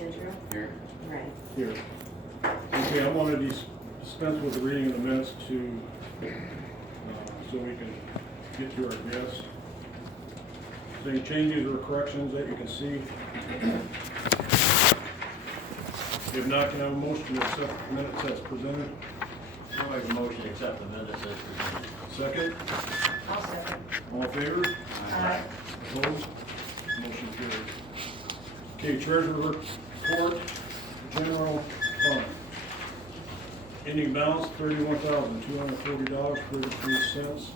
Andrew? Here. Right. Here. Okay, I want to dispense with the reading of the minutes to, so we can get to our guests. Is there any changes or corrections that you can see? If not, can I have a motion to accept the minutes as presented? I'll make a motion to accept the minutes as presented. Second? I'll second. All in favor? Aye. Opposed? Motion carried. Okay, treasurer report, general fund. Ending balance $31,240.33.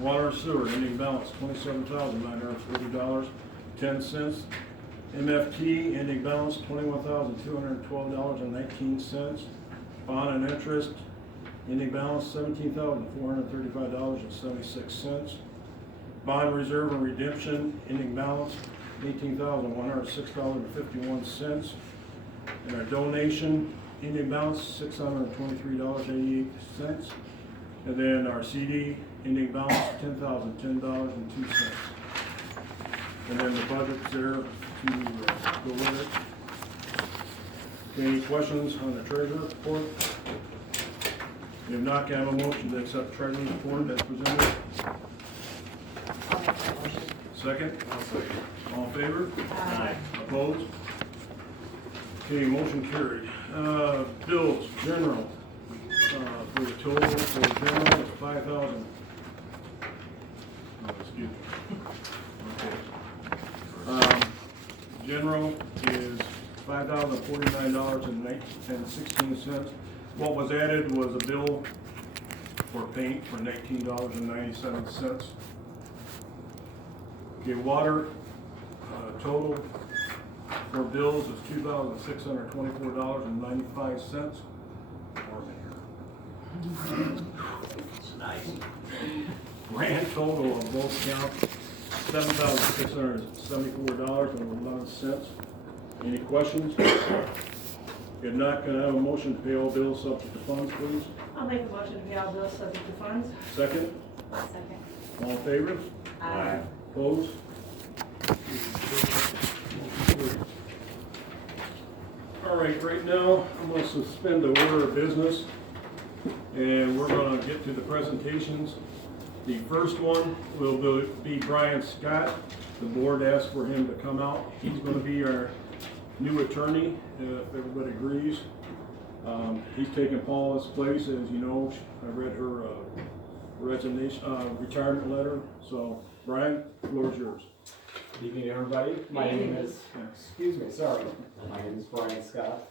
Water and sewer, ending balance $27,940.10. MFT, ending balance $21,212.19. Bond and interest, ending balance $17,435.76. Bond reserve and redemption, ending balance $18,106.51. And our donation, ending balance $623.88. And then our CD, ending balance $10,010.02. And then the budget's there to go with it. Any questions on the treasurer report? If not, can I have a motion to accept treasurer's report as presented? I'll make that motion. Second? I'll second. All in favor? Aye. Opposed? Okay, motion carried. Bills, general, for the total for general is 5,000. Oh, excuse me. Okay. General is $5,049.16. What was added was a bill for paint for $19.97. Okay, water, total for bills is $2,624.95. It's nice. Grand total on both counts, $7,674.11. Any questions? If not, can I have a motion to pay all bills subject to funds, please? I'll make a motion to pay all bills subject to funds. Second? Second. All in favor? Aye. Opposed? All right now, I'm going to suspend the order of business, and we're going to get to the presentations. The first one will be Brian Scott. The board asked for him to come out. He's going to be our new attorney, if everybody agrees. He's taking Paula's place, as you know. I read her resignation, retirement letter. So, Brian, the floor is yours. Good evening, everybody. My name is Brian Scott.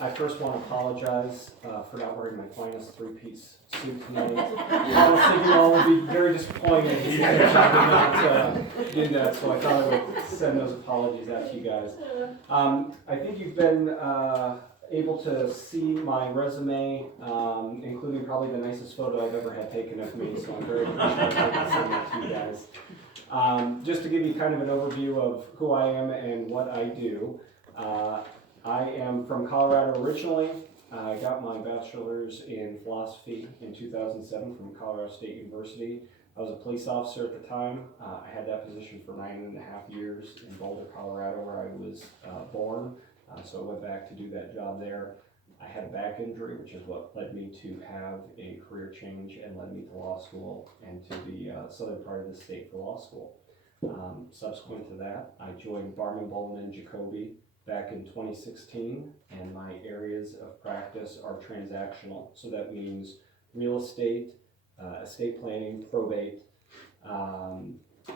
I first want to apologize for not wearing my finest three-piece suit tonight. I was thinking all would be very disappointed if I did not do that, so I thought I would send those apologies out to you guys. I think you've been able to see my resume, including probably the nicest photo I've ever had taken of me, so I'm very appreciative to send that to you guys. Just to give you kind of an overview of who I am and what I do. I am from Colorado originally. I got my bachelor's in philosophy in 2007 from Colorado State University. I was a police officer at the time. I had that position for 9.5 years in Boulder, Colorado, where I was born. So I went back to do that job there. I had a back injury, which is what led me to have a career change and led me to law school and to the southern part of the state for law school. Subsequent to that, I joined Barman, Bolin, and Jacoby back in 2016, and my areas of practice are transactional. So that means real estate, estate planning, probate,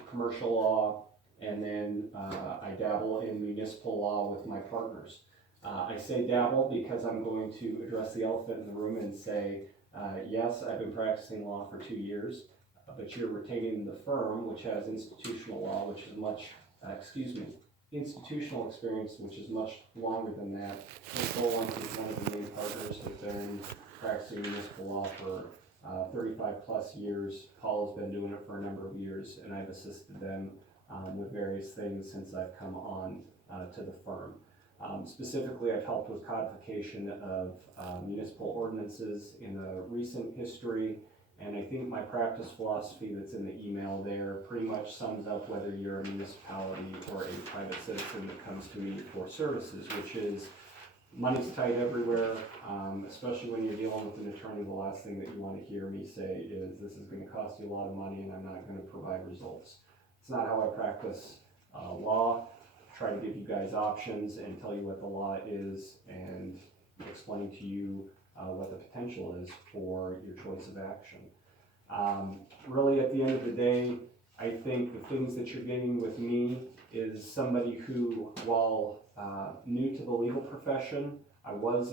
commercial law, and then I dabble in municipal law with my partners. I say dabble because I'm going to address the elephant in the room and say, yes, I've been practicing law for 2 years, but you're retaining the firm, which has institutional law, which is institutional experience, which is much longer than that. Bolin is one of the main partners, has been practicing municipal law for 35 plus years. Paul has been doing it for a number of years, and I've assisted them with various things since I've come on to the firm. Specifically, I've helped with codification of municipal ordinances in the recent history And I think my practice philosophy that's in the email there pretty much sums up whether you're a municipality or a private citizen that comes to me for services, which is money's tight everywhere, especially when you're dealing with an attorney. The last thing that you want to hear me say is this is going to cost you a lot of money and I'm not going to provide results. It's not how I practice law. I try to give you guys options and tell you what the law is and explain to you what the potential is for your choice of action. Really, at the end of the day, I think the things that you're getting with me is somebody who, while new to the legal profession, I was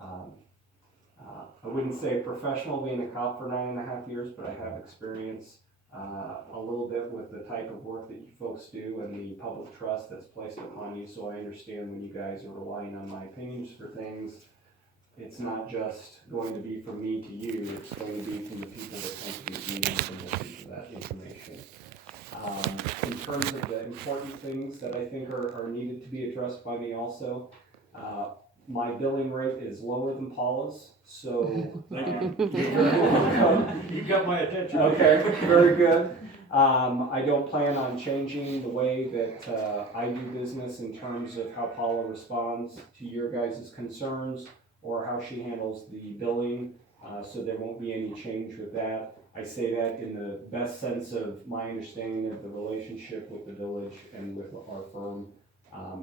I wouldn't say professional being a cop for 9.5 years, but I have experience a little bit with the type of work that you folks do and the public trust that's placed upon you, so I understand when you guys are relying on my opinions for things, it's not just going to be from me to you, it's going to be from the people that come to these meetings and listen to that information. In terms of the important things that I think are needed to be addressed by me also, my billing rate is lower than Paula's, so you're very welcome. You got my attention. Okay, very good. I don't plan on changing the way that I do business in terms of how Paula responds to your guys' concerns or how she handles the billing, so there won't be any change with that. I say that in the best sense of my understanding of the relationship with the village and with our firm.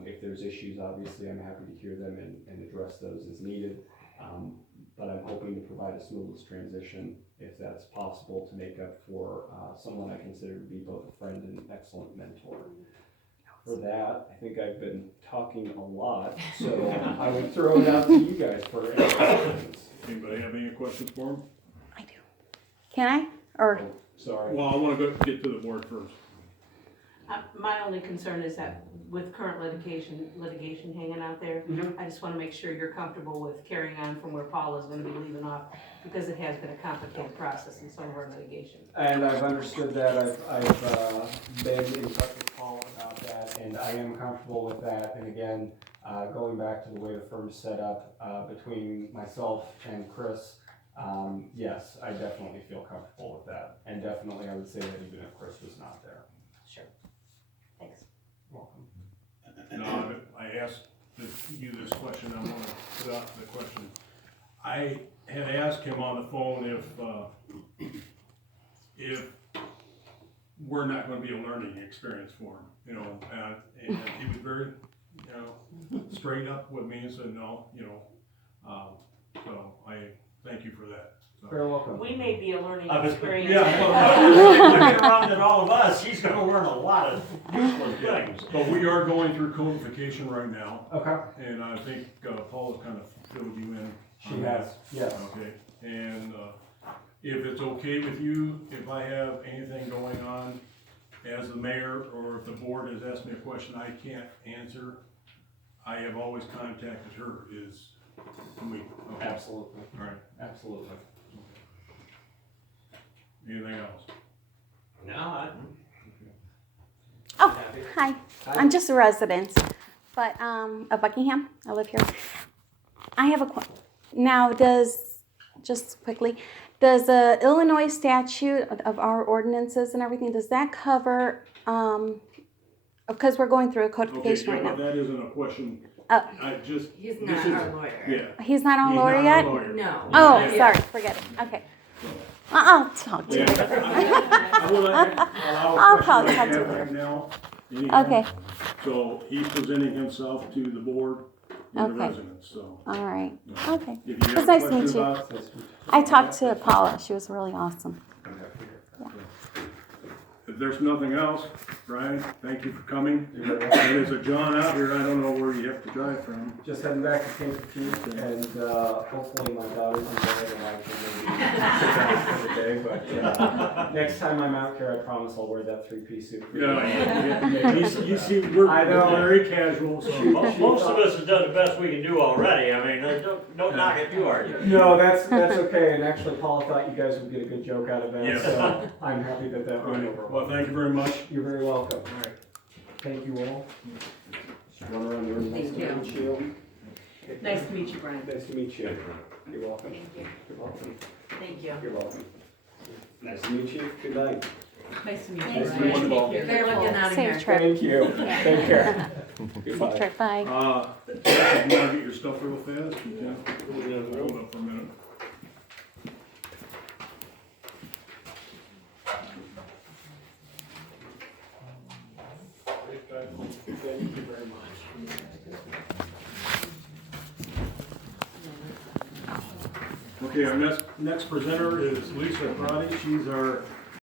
If there's issues, obviously, I'm happy to hear them and address those as needed. But I'm hoping to provide a smooth transition, if that's possible, to make up for someone I consider to be both a friend and an excellent mentor. For that, I think I've been talking a lot, so I would throw it out to you guys for any questions. Anybody have any questions for him? I do. Can I? Or Oh, sorry. Well, I want to get to the board first. My only concern is that with current litigation hanging out there, Mhm. I just want to make sure you're comfortable with carrying on from where Paul is going to be leaving off, because it has been a complicated process in some of our litigation. And I've understood that. I've been in touch with Paul about that, and I am comfortable with that. And again, going back to the way the firm's set up, between myself and Chris, yes, I definitely feel comfortable with that. And definitely, I would say that even if Chris was not there. Sure. Thanks. Welcome. No, I asked you this question, I want to put out the question. I had asked him on the phone if we're not going to be a learning experience for him, you know, and he was very, you know, straight up with me and said no, you know, so I thank you for that. So. Very welcome. We may be a learning I was- experience. Looking around at all of us, he's gonna learn a lot of useful things. But we are going through codification right now, Okay. and I think Paul has kind of filled you in. She on has, that. yes. Okay, and if it's okay with you, if I have anything going on as the mayor, or if the board has asked me a question I can't answer, I have always contacted her, is me. Okay. Absolutely. All right, Absolutely. anything else? No, oh, hi. I'm just a resident, but of Buckingham. I live here. I have a now. Just quickly, does the Illinois statute of our ordinances and everything, does that cover? Because we're going through a codification Okay, right yeah, now. that isn't a question. Oh. I just. He's this not is- our lawyer. Yeah. He's not on He's lawyer not yet. our lawyer. No. Oh, Yeah. sorry. Forget it. Okay. I'll talk to you. I will allow I'll a call question I talk to have you. right now. Anyhow. Okay. So he's presenting himself to the board and the Okay. residents, so. All right. Okay. If you It's have nice to questions meet you. about, I talked to Paula. She was really awesome. if there's nothing else, Brian, thank you for coming. You're very And welcome. there's a John out here, I don't know where you have to drive from. Just heading back to Kankakee, and hopefully my daughter's in bed and I can maybe sit down for the day. But next time I'm out here, I promise I'll wear that three-piece suit. for you. Yeah, you see, we're I know. very casual, so. most of us have done the best we can do already. I mean, don't knock it too hard. No, that's okay. And actually, Paula thought you guys would get a good joke out of that, Yeah. so I'm happy that that All went right, over well, well. thank you very much. You're very welcome. All right. Thank you all. Run around here. Nice Thank to you. meet you. Nice to meet you, Brian. Nice to meet you. You're welcome. Thank you. You're welcome. Thank you. You're welcome. Nice to meet you. Good night. Nice to meet Nice you. to meet you all. Take care. Better looking out of here. Safe trip. Thank you. Take care. Safe Goodbye. trip. Bye. If you wanna get your stuff real fast, you can. Hold up for a minute. Thank you very much. Okay, our next presenter is Lisa Crotty. She's our